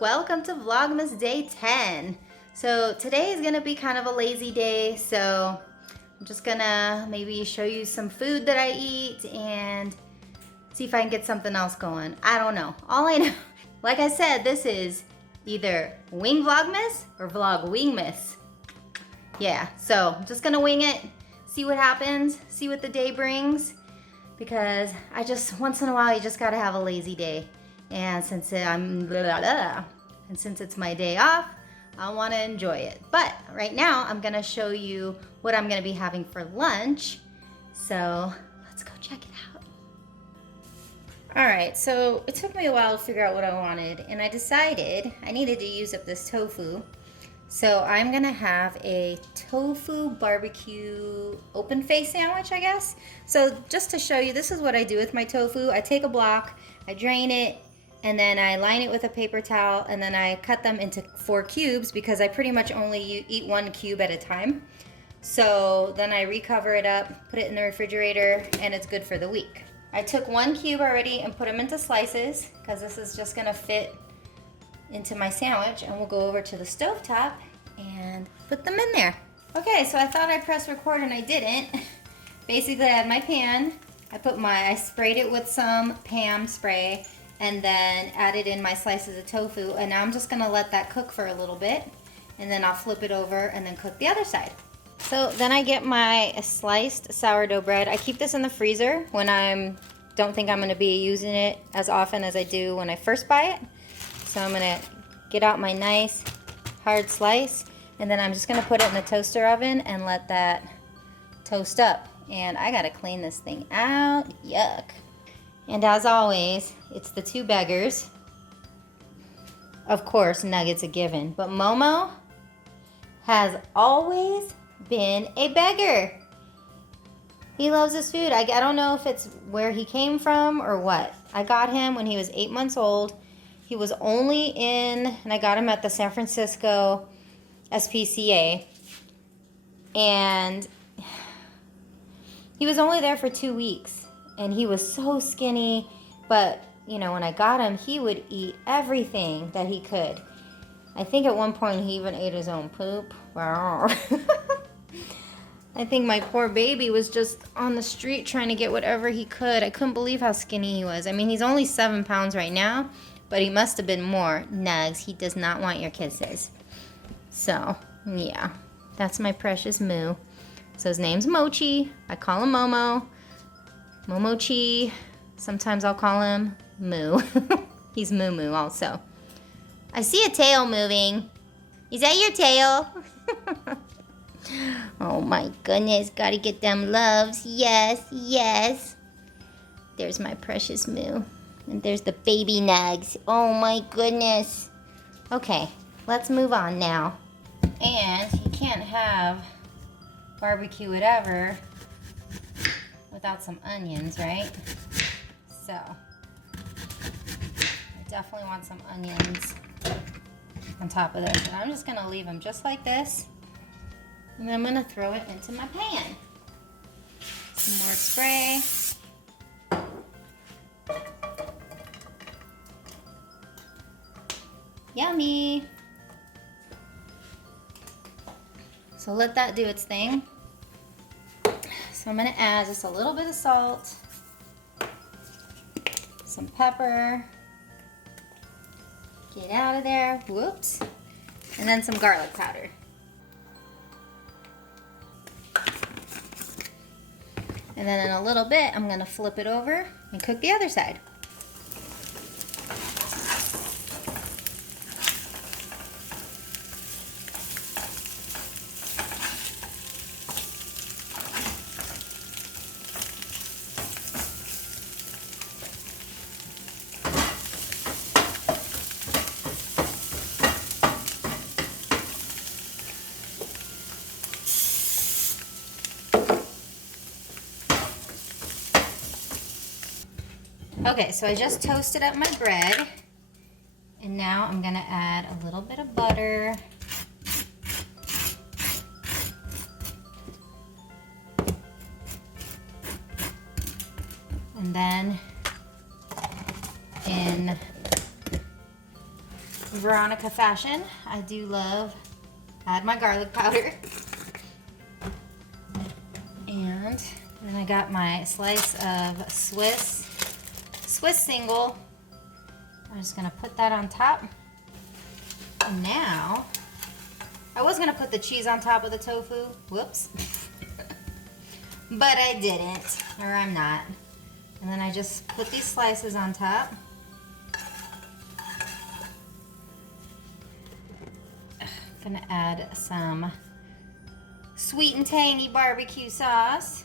welcome to Vlogmas day 10. So today is gonna be kind of a lazy day, so I'm just gonna maybe show you some food that I eat and see if I can get something else going. I don't know. All I know, like I said, this is either wing Vlogmas or vlog wingmas. Yeah, so I'm just gonna wing it, see what happens, see what the day brings, because I just, once in a while, you just gotta have a lazy day. And since since it's my day off, I want to enjoy it. But right now, I'm gonna show you what I'm gonna be having for lunch. So let's go check it out. All right, so it took me a while to figure out what I wanted, and I decided I needed to use up this tofu. So I'm gonna have a tofu barbecue open face sandwich, I guess. So just to show you, this is what I do with my tofu. I take a block, I drain it, and then I line it with a paper towel, and then I cut them into 4 cubes because I pretty much only eat 1 cube at a time. So then I recover it up, put it in the refrigerator, and it's good for the week. I took 1 cube already and put them into slices because this is just gonna fit into my sandwich, and we'll go over to the stovetop and put them in there. Okay, so I thought I pressed record and I didn't. Basically, I had my pan. I sprayed it with some Pam spray and then added in my slices of tofu, and now I'm just gonna let that cook for a little bit, and then I'll flip it over and then cook the other side. So then I get my sliced sourdough bread. I keep this in the freezer when don't think I'm gonna be using it as often as I do when I first buy it. So I'm gonna get out my nice hard slice, and then I'm just gonna put it in the toaster oven and let that toast up. And I gotta clean this thing out, yuck. And as always, it's the 2 beggars. Of course, nuggets a given, but Momo has always been a beggar. He loves his food. I don't know if it's where he came from or what. I got him when he was 8 months old. He was only and I got him at the San Francisco SPCA, and he was only there for 2 weeks, and he was so skinny, but you know, when I got him, he would eat everything that he could. I think at one point he even ate his own poop. I think my poor baby was just on the street trying to get whatever he could. I couldn't believe how skinny he was. I mean, he's only 7 pounds right now, but he must have been more. Nugs, he does not want your kisses. So, yeah, that's my precious Moo. So his name's Mochi. I call him Momo. Momochi. Sometimes I'll call him Moo. He's Moo Moo also. I see a tail moving. Is that your tail? Oh my goodness, gotta get them loves. Yes, yes. There's my precious Moo. And there's the baby nugs. Oh my goodness. Okay, let's move on now. And you can't have barbecue whatever without some onions, right? So, I definitely want some onions on top of this. And I'm just gonna leave them just like this. And then I'm gonna throw it into my pan. Some more spray. Yummy. So let that do its thing. So I'm gonna add just a little bit of salt, some pepper, get out of there, whoops, and then some garlic powder. And then in a little bit, I'm gonna flip it over and cook the other side. Okay, so I just toasted up my bread, and now I'm gonna add a little bit of butter. And then in Veronica fashion, I do love, add my garlic powder. And then I got my slice of Swiss single. I'm just gonna put that on top. And now, I was gonna put the cheese on top of the tofu, whoops. But I didn't, or I'm not. And then I just put these slices on top. Gonna add some sweet and tangy barbecue sauce.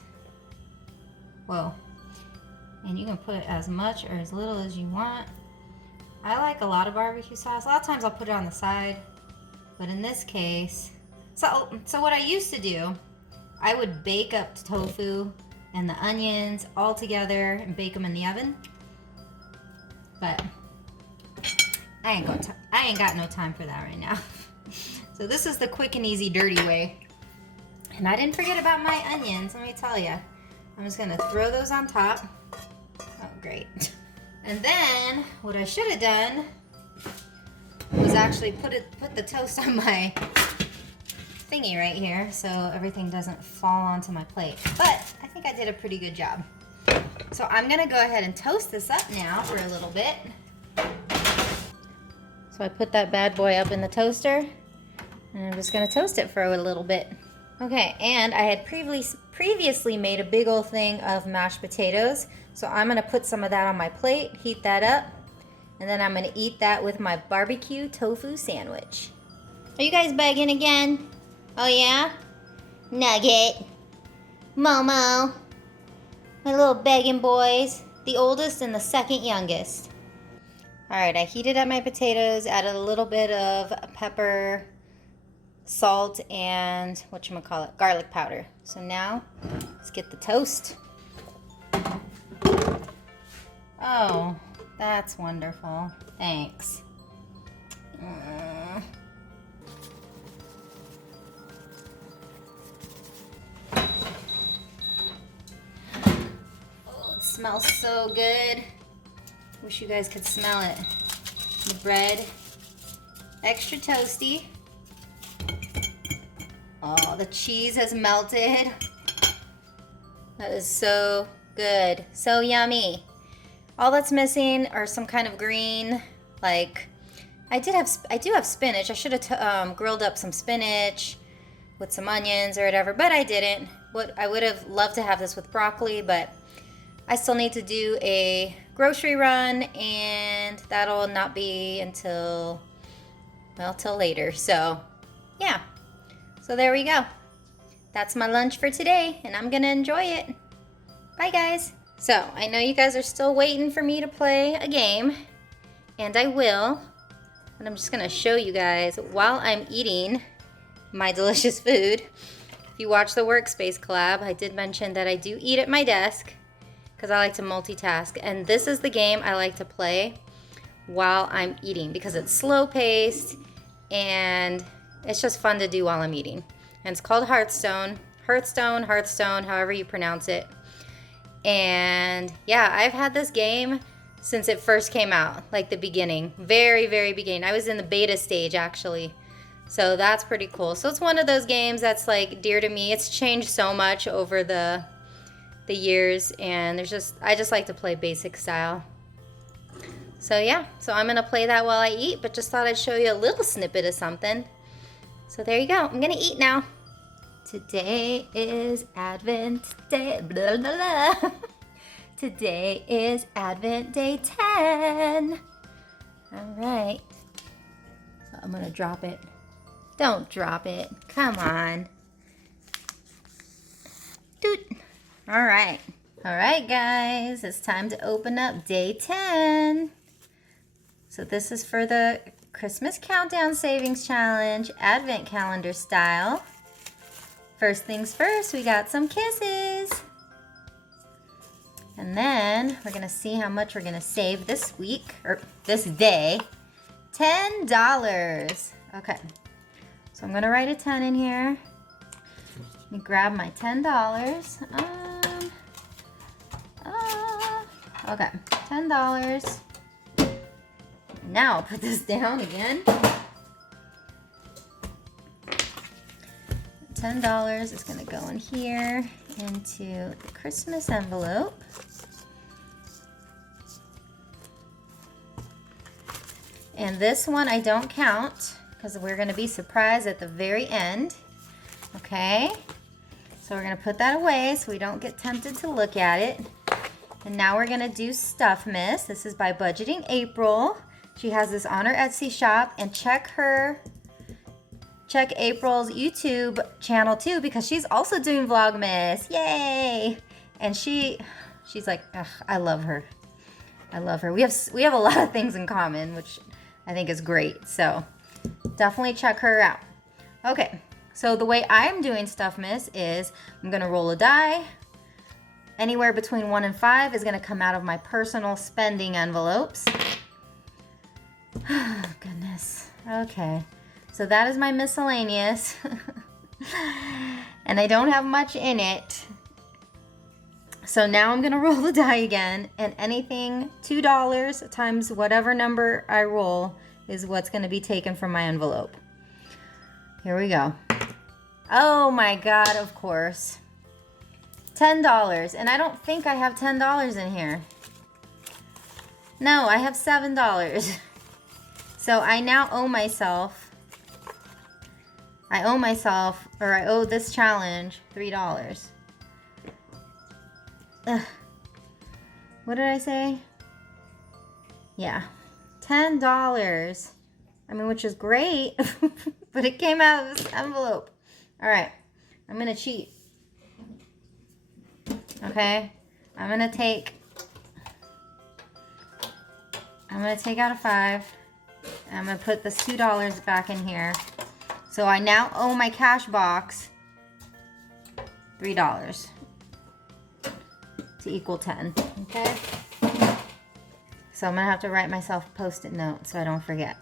Whoa. And you can put as much or as little as you want. I like a lot of barbecue sauce. A lot of times I'll put it on the side, but in this case, so what I used to do, I would bake up the tofu and the onions all together and bake them in the oven. But I ain't got no time for that right now. So this is the quick and easy dirty way. And I didn't forget about my onions, let me tell you. I'm just gonna throw those on top. Oh, great. And then what I should have done was actually put the toast on my thingy right here so everything doesn't fall onto my plate. But I think I did a pretty good job. So I'm gonna go ahead and toast this up now for a little bit. So I put that bad boy up in the toaster and I'm just gonna toast it for a little bit. Okay, and I had previously made a big old thing of mashed potatoes. So I'm gonna put some of that on my plate, heat that up, and then I'm gonna eat that with my barbecue tofu sandwich. Are you guys begging again? Oh yeah? Nugget, Momo, my little begging boys, the oldest and the second youngest. All right, I heated up my potatoes, added a little bit of pepper, salt, and whatchamacallit, garlic powder. So now, let's get the toast. Oh, that's wonderful. Thanks. Oh, it smells so good. Wish you guys could smell it. The bread, extra toasty. Oh, the cheese has melted. That is so good. So yummy. All that's missing are some kind of green, like, I do have spinach. I should have grilled up some spinach with some onions or whatever, but I didn't. I would have loved to have this with broccoli, but I still need to do a grocery run, and that'll not be until, well, till later. So, yeah. So there we go. That's my lunch for today, and I'm gonna enjoy it. Bye, guys. So, I know you guys are still waiting for me to play a game, and I will. And I'm just gonna show you guys while I'm eating my delicious food. If you watch the workspace collab, I did mention that I do eat at my desk because I like to multitask. And this is the game I like to play while I'm eating because it's slow paced and it's just fun to do while I'm eating. And it's called Hearthstone, however you pronounce it. And yeah, I've had this game since it first came out, like the beginning, very, very beginning. I was in the beta stage actually. So that's pretty cool. So it's one of those games that's like dear to me. It's changed so much over the years, and I just like to play basic style. So yeah, so I'm gonna play that while I eat, but just thought I'd show you a little snippet of something. So there you go, I'm gonna eat now. Today is Advent Day, blah, blah, blah. Today is Advent Day 10. All right, so I'm gonna drop it. Don't drop it, come on. Doot. All right, guys, it's time to open up day 10. So this is for the Christmas Countdown Savings Challenge, Advent Calendar style. First things first, we got some kisses. And then we're gonna see how much we're gonna save this week, or this day. $10. Okay, so I'm gonna write a 10 in here. Let me grab my $10. Okay, $10. Now I'll put this down again. $10 is gonna go in here into the Christmas envelope. And this one I don't count because we're gonna be surprised at the very end. Okay, so we're gonna put that away so we don't get tempted to look at it. And now we're gonna do Stuffmas. This is by Budgeting April. She has this on her Etsy shop, and check April's YouTube channel too, because she's also doing Vlogmas. Yay! And she's like, ugh, I love her. I love her. We have a lot of things in common, which I think is great. So definitely check her out. Okay, so the way I'm doing Stuffmas is I'm gonna roll a die. Anywhere between 1 and 5 is gonna come out of my personal spending envelopes. Goodness. Okay. So that is my miscellaneous. And I don't have much in it. So now I'm gonna roll the die again, and anything $2 times whatever number I roll is what's gonna be taken from my envelope. Here we go. Oh my God, of course. $10, and I don't think I have $10 in here. No, I have $7. So I now owe myself, or I owe this challenge $3. Ugh. What did I say? Yeah, $10. I mean, which is great, but it came out of this envelope. All right, I'm gonna cheat. Okay, I'm gonna take out a 5. And I'm gonna put this $2 back in here. So I now owe my cash box $3 to equal 10, okay? So I'm gonna have to write myself a Post-it note so I don't forget.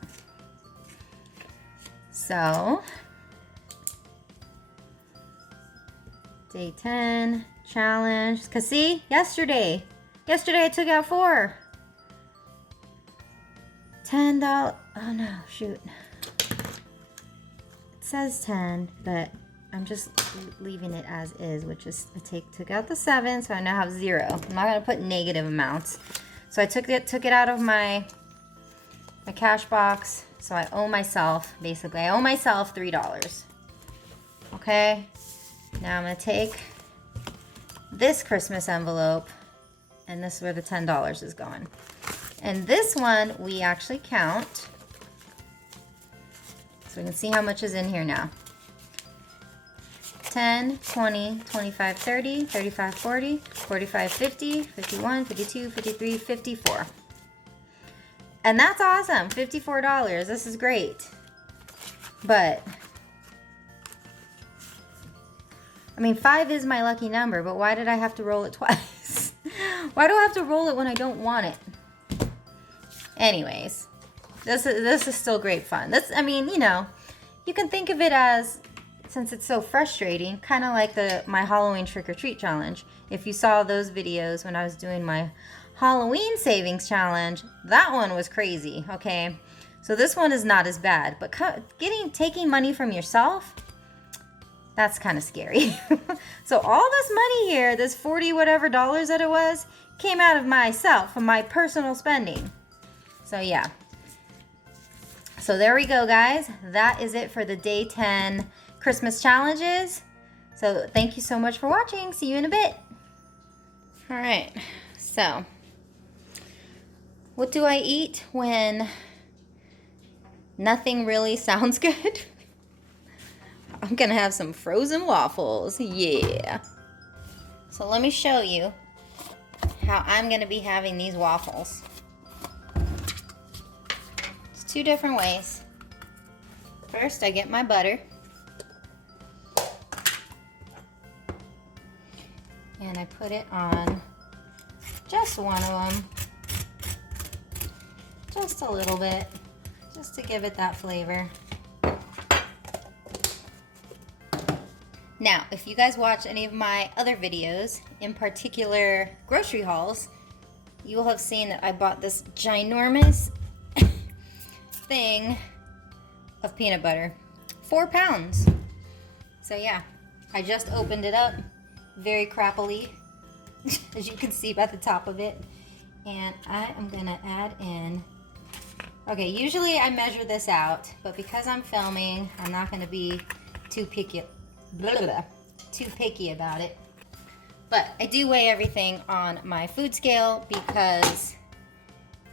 So, day 10, challenge. Cause see, yesterday I took out 4. $10, oh no, shoot. It says 10, but I'm just leaving it as is, which is, I took out the 7, so I now have 0. I'm not gonna put negative amounts. So I took it out of my cash box, so I owe myself, basically, I owe myself $3. Okay, now I'm gonna take this Christmas envelope, and this is where the $10 is going. And this one, we actually count. So we can see how much is in here now. 10, 20, 25, 30, 35, 40, 45, 50, 51, 52, 53, 54. And that's awesome, $54. This is great. But, I mean, 5 is my lucky number, but why did I have to roll it twice? Why do I have to roll it when I don't want it? Anyways, this is still great fun. I mean, you know, you can think of it as, since it's so frustrating, kind of like my Halloween trick-or-treat challenge. If you saw those videos when I was doing my Halloween savings challenge, that one was crazy, okay? So this one is not as bad, but taking money from yourself, that's kind of scary. So all this money here, this 40 whatever dollars that it was, came out of myself, from my personal spending. So yeah. So there we go, guys. That is it for the day 10 Christmas challenges. So thank you so much for watching. See you in a bit. All right. So what do I eat when nothing really sounds good? I'm gonna have some frozen waffles. Yeah. So let me show you how I'm gonna be having these waffles. 2 different ways. First, I get my butter. And I put it on just one of them. Just a little bit. Just to give it that flavor. Now, if you guys watch any of my other videos, in particular grocery hauls, you will have seen that I bought this ginormous thing of peanut butter. 4 pounds. So yeah, I just opened it up very crappily, as you can see by the top of it. And I am gonna add in, okay, usually I measure this out, but because I'm filming, I'm not gonna be too picky, too picky about it. But I do weigh everything on my food scale because,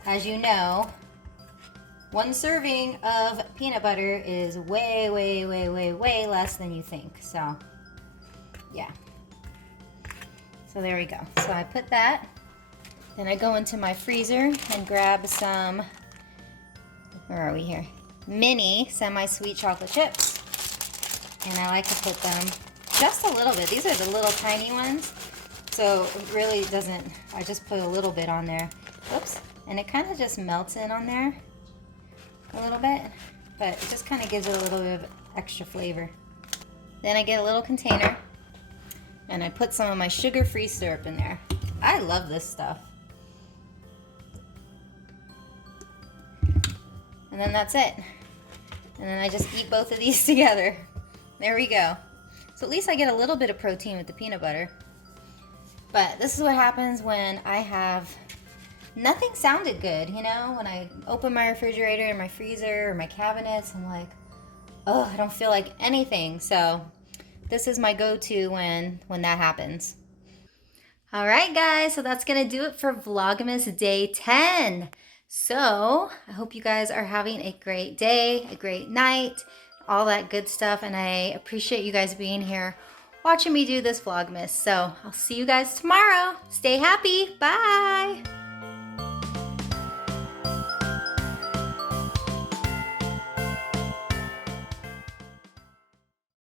as you know, 1 serving of peanut butter is way, way, way, way, way less than you think. So, yeah. So there we go. So I put that. Then I go into my freezer and grab some, where are we here? Mini semi-sweet chocolate chips. And I like to put them just a little bit. These are the little tiny ones. So it really doesn't, I just put a little bit on there. Oops. And it kind of just melts in on there a little bit, but it just kind of gives it a little bit of extra flavor. Then I get a little container and I put some of my sugar-free syrup in there. I love this stuff. And then that's it. And then I just eat both of these together. There we go. So at least I get a little bit of protein with the peanut butter. But this is what happens when I have, nothing sounded good, you know? When I open my refrigerator and my freezer or my cabinets, I'm like, oh, I don't feel like anything. So this is my go-to when that happens. All right, guys, so that's gonna do it for Vlogmas Day 10. So I hope you guys are having a great day, a great night, all that good stuff. And I appreciate you guys being here watching me do this Vlogmas. So I'll see you guys tomorrow. Stay happy. Bye.